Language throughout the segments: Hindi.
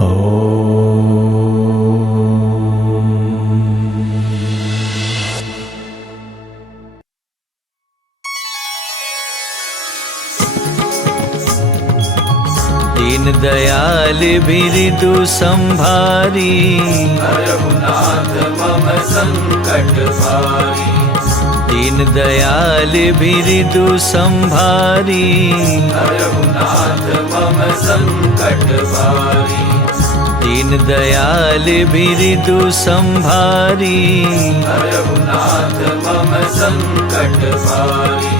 दीन दयाल बिरदु संभारी, रघुनाथ मम संकट भारी। दीन दयाल बिरदु संभारी, रघुनाथ मम संकट भारी। दीन दयाल बिरदु संभारी, रघुनाथ मम संकट भारी।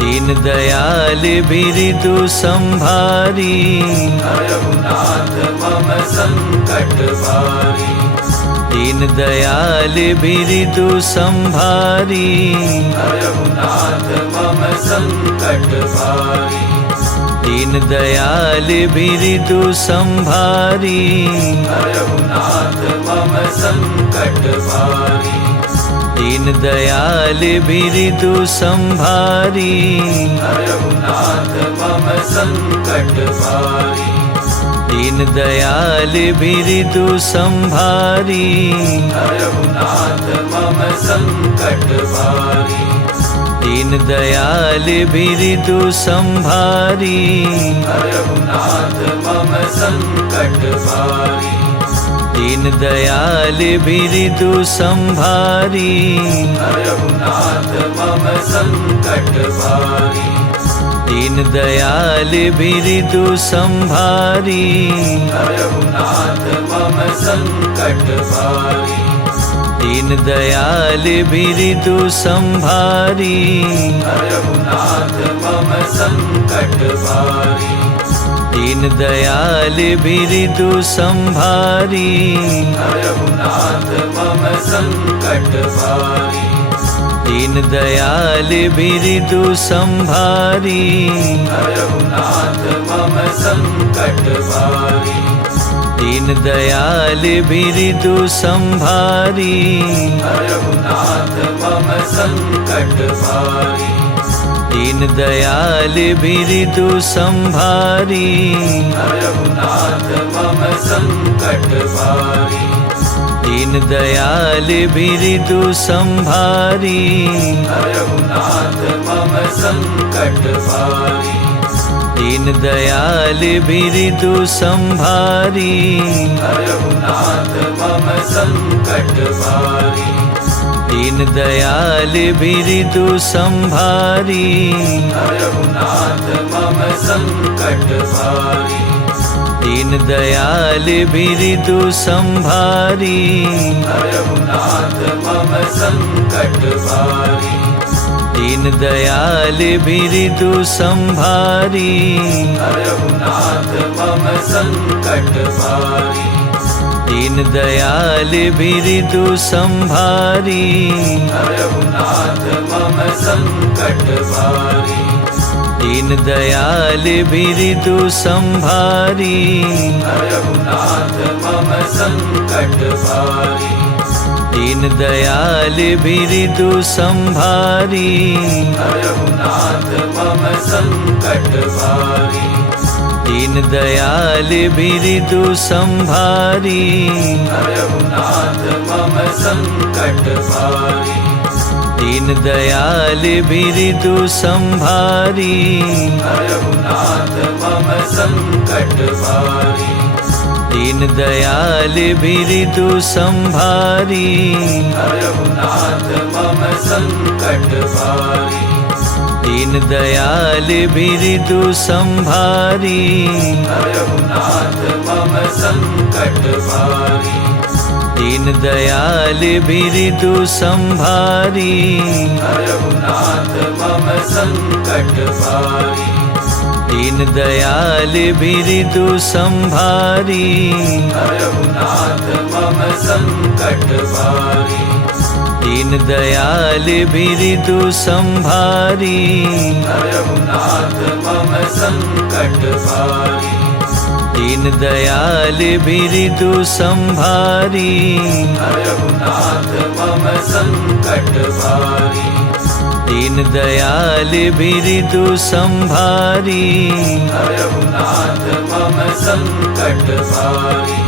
दीन दयाल बिरदु संभारी, रघुनाथ मम संकट भारी। दीन दयाल बिरदु संभारी, रघुनाथ मम संकट भारी। दीन दयाल बिरदु संभारी, रघुनाथ मम संकट भारी। दीन दयाल बिरदु संभारी, रघुनाथ मम संकट भारी। दीन दयाल बिरदु संभारी, रघुनाथ मम संकट भारी। दीन दयाल बिरदु संभारी, रघुनाथ मम संकट भारी। दीन दयाल बिरदु संभारी, रघुनाथ मम संकट भारी। दीन दयाल बिरदु संभारी, रघुनाथ मम संकट भारी। दीन दयाल बिरदु संभारी, रघुनाथ मम संकट भारी। दीन दयाल बिरदु संभारी, रघुनाथ मम संकट भारी। दीन दयाल बिरदु संभारी, रघुनाथ मम संकट भारी। दीन दयाल बिरदु संभारी, रघुनाथ मम संकट भारी। दीन दयाल बिरदु संभारी, रघुनाथ मम संकट भारी। दीन दयाल बिरदु संभारी, रघुनाथ मम संकट भारी। दीन दयाल बिरदु संभारी, रघुनाथ मम संकट भारी। दीन दयाल बिरदु संभारी, रघुनाथ मम संकट भारी। दीन दयाल बिरदु संभारी, रघुनाथ मम संकट भारी। दीन दयाल बिरदु संभारी, रघुनाथ मम संकट भारी। दीन दयाल बिरदु संभारी, रघुनाथ मम संकट भारी। दीन दयाल बिरदु संभारी, रघुनाथ मम संकट भारी। दीन दयाल बिरदु संभारी, रघुनाथ मम संकट भारी। दीन दयाल बिरदु संभारी, रघुनाथ मम संकट भारी। दीन दयाल बिरदु संभारी, रघुनाथ मम संकट भारी। दीन दयाल बिरदु संभारी, रघुनाथ मम संकट भारी। दीन दयाल बिरदु संभारी, रघुनाथ मम संकट भारी। दीन दयाल बिरदु संभारी, रघुनाथ मम संकट भारी। दीन दयाल बिरदु संभारी, रघुनाथ मम संकट भारी। दीन दयाल बिरदु संभारी, रघुनाथ मम संकट भारी। दीन दयाल बिरदु संभारी, रघुनाथ मम संकट भारी। दीन दयाल बिरदु संभारी रघुनाथ मम संकट भारी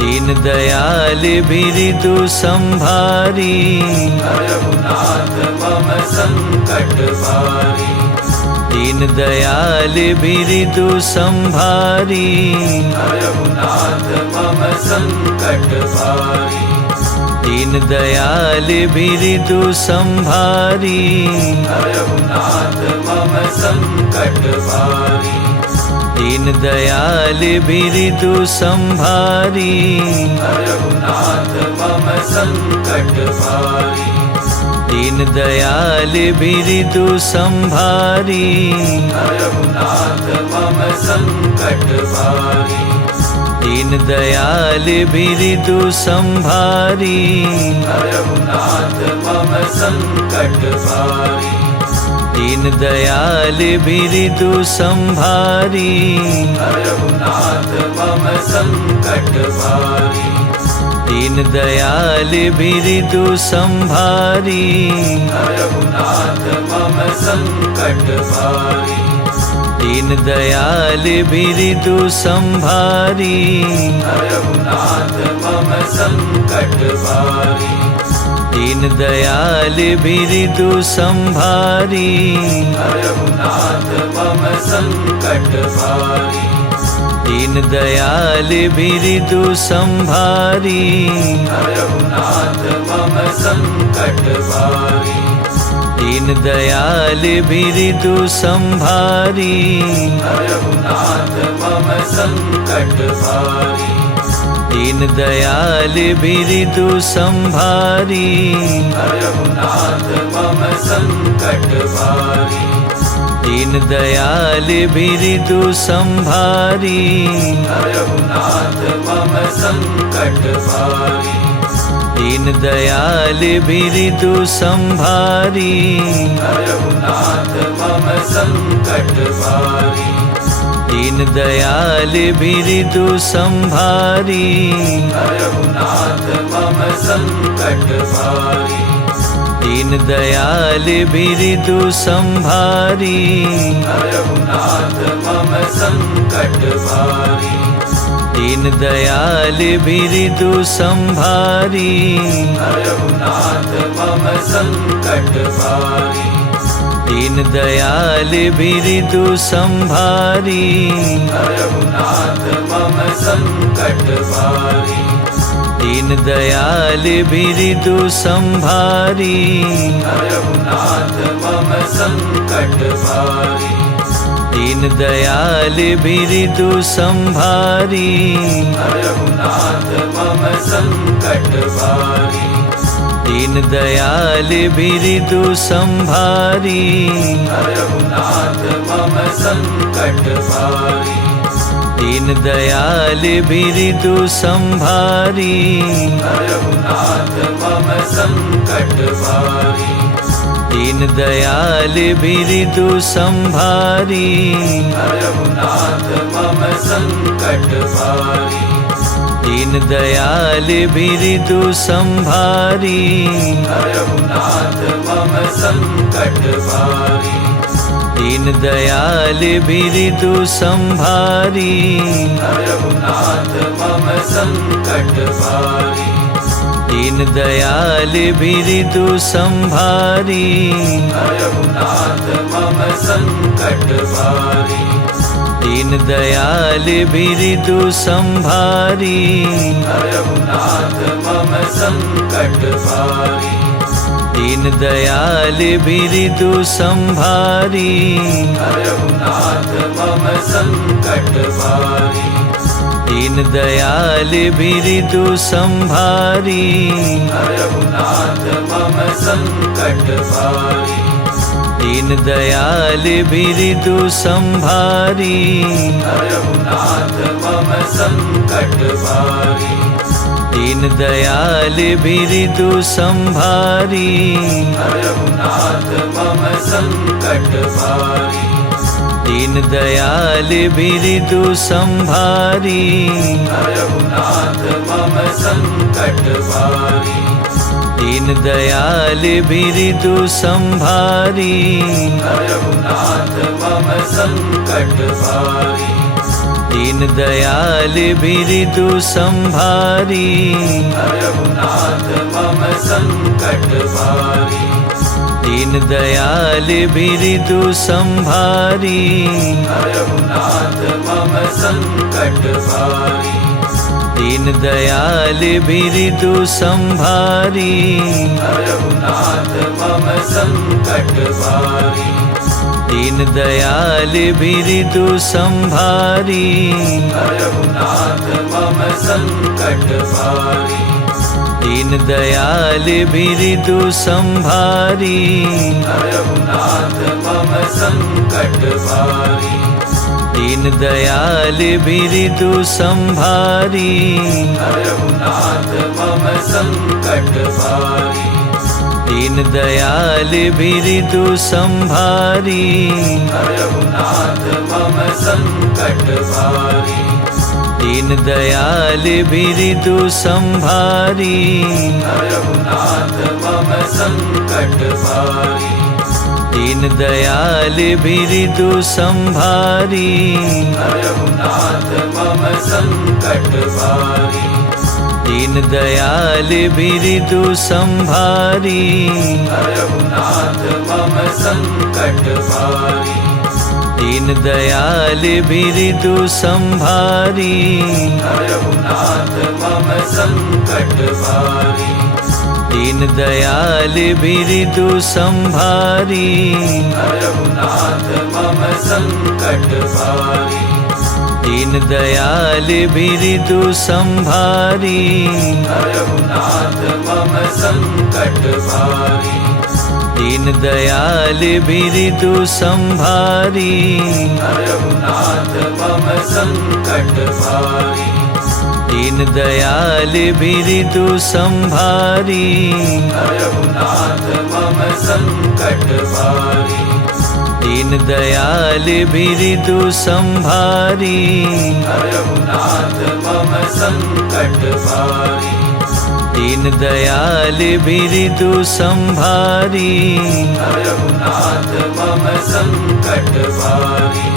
दीन दयाल बिरदु संभारी रघुनाथ मम संकट भारी दीन दयाल बिरदु संभारी रघुनाथ मम संकट भारी दीन दयाल बिरदु संभारी रघुनाथ मम संकट भारी दीन दयाल बिरदु संभारी रघुनाथ मम संकट भारी दीन दयाल बिरदु संभारी रघुनाथ मम संकट भारी दीन दयाल बिरदु संभारी रघुनाथ मम संकट भारी दीन दयाल बिरदु संभारी रघुनाथ मम संकट भारी दीन दयाल बिरदु संभारी रघुनाथ मम संकट भारी दीन दयाल बिरदु संभारी रघुनाथ मम संकट भारी दीन दयाल बिरदु संभारी रघुनाथ मम संकट भारी दीन दयाल बिरदु संभारी रघुनाथ मम संकट भारी दीन दयाल बिरदु संभारी रघुनाथ मम संकट भारी दीन दयाल बिरदु संभारी रघुनाथ मम संकट भारी दीन दयाल बिरदु संभारी रघुनाथ मम संकट भारी दीन दयाल बिरदु संभारी रघुनाथ मम संकट भारी दीन दयाल बिरदु संभारी रघुनाथ मम संकट भारी दीन दयाल बिरदु संभारी रघुनाथ मम संकट भारी दीन दयाल बिरदु संभारी रघुनाथ मम संकट भारी दीन दयाल बिरदु संभारी रघुनाथ मम संकट भारी दीन दयाल बिरदु संभारी रघुनाथ मम संकट भारी दीन दयाल बिरदु संभारी रघुनाथ मम संकट भारी दीन दयाल बिरदु संभारी रघुनाथ मम संकट भारी दीन दयाल बिरदु संभारी रघुनाथ मम संकट भारी दीन दयाल बिरदु संभारी रघुनाथ मम संकट भारी दीन दयाल बिरदु संभारी रघुनाथ मम संकट भारी दीन दयाल बिरदु संभारी रघुनाथ मम संकट भारी दीन दयाल बिरदु संभारी रघुनाथ मम संकट भारी दीन दयाल बिरदु संभारी रघुनाथ मम संकट भारी दीन दयाल बिरदु संभारी रघुनाथ मम संकट भारी दीन दयाल बिरदु संभारी रघुनाथ मम संकट भारी दीन दयाल बिरदु संभारी रघुनाथ मम संकट भारी दीन दयाल बिरदु संभारी रघुनाथ मम संकट भारी दीन दयाल बिरदु संभारी रघुनाथ मम संकट भारी दीन दयाल बिरदु संभारी रघुनाथ मम संकट भारी दीन दयाल बिरदु संभारी रघुनाथ मम संकट भारी दीन दयाल बिरदु संभारी रघुनाथ मम संकट भारी दीन दयाल बिरदु संभारी रघुनाथ मम संकट भारी दीन दयाल बिरदु संभारी रघुनाथ मम संकट भारी दीन दयाल बिरदु संभारी रघुनाथ मम संकट भारी दीन दयाल बिरदु संभारी रघुनाथ मम संकट भारी दीन दयाल बिरदु संभारी रघुनाथ मम संकट भारी दीन दयाल बिरदु संभारी रघुनाथ मम संकट भारी दीन दयाल बिरदु संभारी रघुनाथ मम संकट भारी दीन दयाल बिरदु संभारी रघुनाथ मम संकट भारी दीन दयाल बिरदु संभारी रघुनाथ मम संकट भारी दीन दयाल बिरदु संभारी रघुनाथ मम संकट भारी दीन दयाल बिरदु संभारी रघुनाथ मम संकट भारी दीन दयाल बिरदु संभारी रघुनाथ मम संकट भारी दीन दयाल बिरदु संभारी रघुनाथ मम संकट भारी दीन दयाल बिरदु संभारी रघुनाथ मम संकट भारी दीन दयाल बिरदु संभारी रघुनाथ मम संकट भारी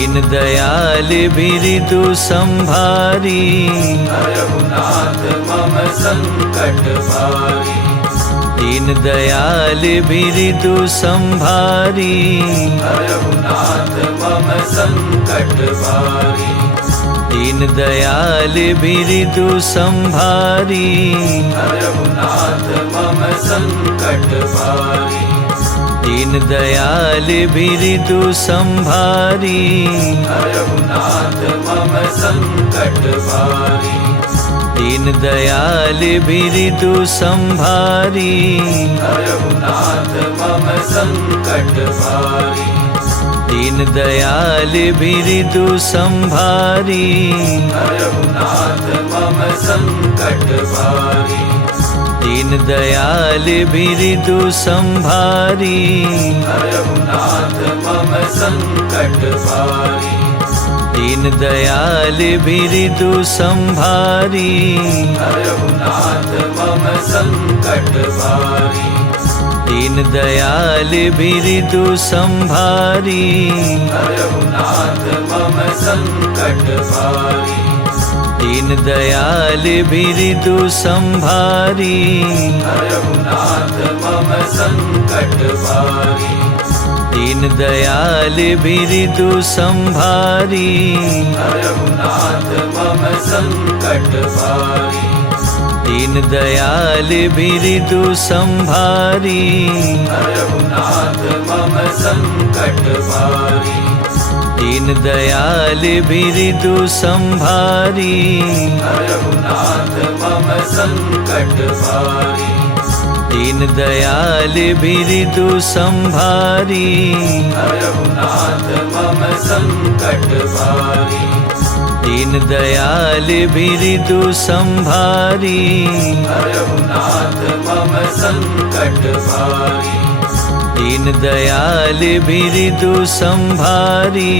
दीन दयाल बिरदु संभारी रघुनाथ मम संकट भारी दीन दयाल बिरदु संभारी रघुनाथ मम संकट भारी दीन दयाल बिरदु संभारी रघुनाथ मम संकट भारी दीन दयाल बिरदु संभारी रघुनाथ मम संकट भारी दीन दयाल बिरदु संभारी रघुनाथ मम संकट भारी दीन दयाल बिरदु संभारी रघुनाथ मम संकट भारी दीन दयाल बिरदु संभारी रघुनाथ मम संकट भारी दीन दयाल बिरदु संभारी रघुनाथ मम संकट भारी दीन दयाल बिरदु संभारी रघुनाथ मम संकट भारी दीन दयाल बिरदु संभारी रघुनाथ मम संकट भारी दीन दयाल बिरदु संभारी रघुनाथ मम संकट भारी दीन दयाल बिरदु संभारी रघुनाथ मम संकट भारी दीन दयाल बिरदु संभारी रघुनाथ मम संकट भारी दीन दयाल बिरदु संभारी रघुनाथ मम संकट भारी दीन दयाल बिरदु संभारी रघुनाथ मम संकट भारी दीन दयाल बिरदु संभारी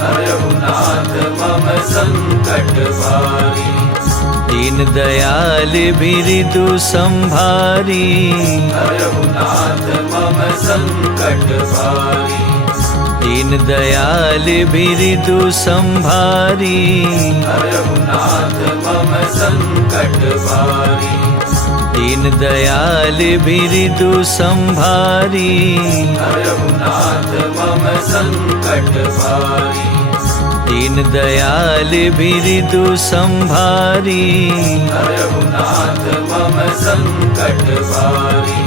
रघुनाथ मम संकट भारी दीन दयाल बिरदु संभारी रघुनाथ मम संकट भारी दीन दयाल बिरदु संभारी रघुनाथ मम संकट भारी दीन दयाल बिरदु संभारी रघुनाथ मम संकट भारी दीन दयाल बिरदु संभारी रघुनाथ मम संकट भारी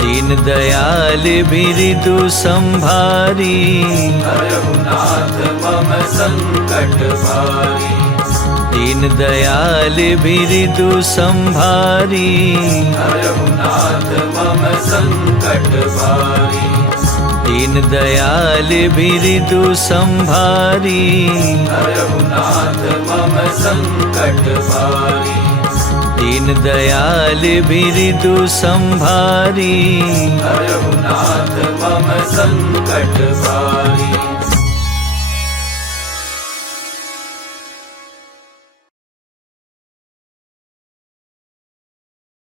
दीन दयाल बिरदु संभारी रघुनाथ मम संकट भारी दीन दयाल बिरदु संभारी रघुनाथ मम संकट भारी दीन दयाल बिरदु संभारी रघुनाथ मम संकट भारी दीन दयाल बिरदु संभारी रघुनाथ मम संकट भारी।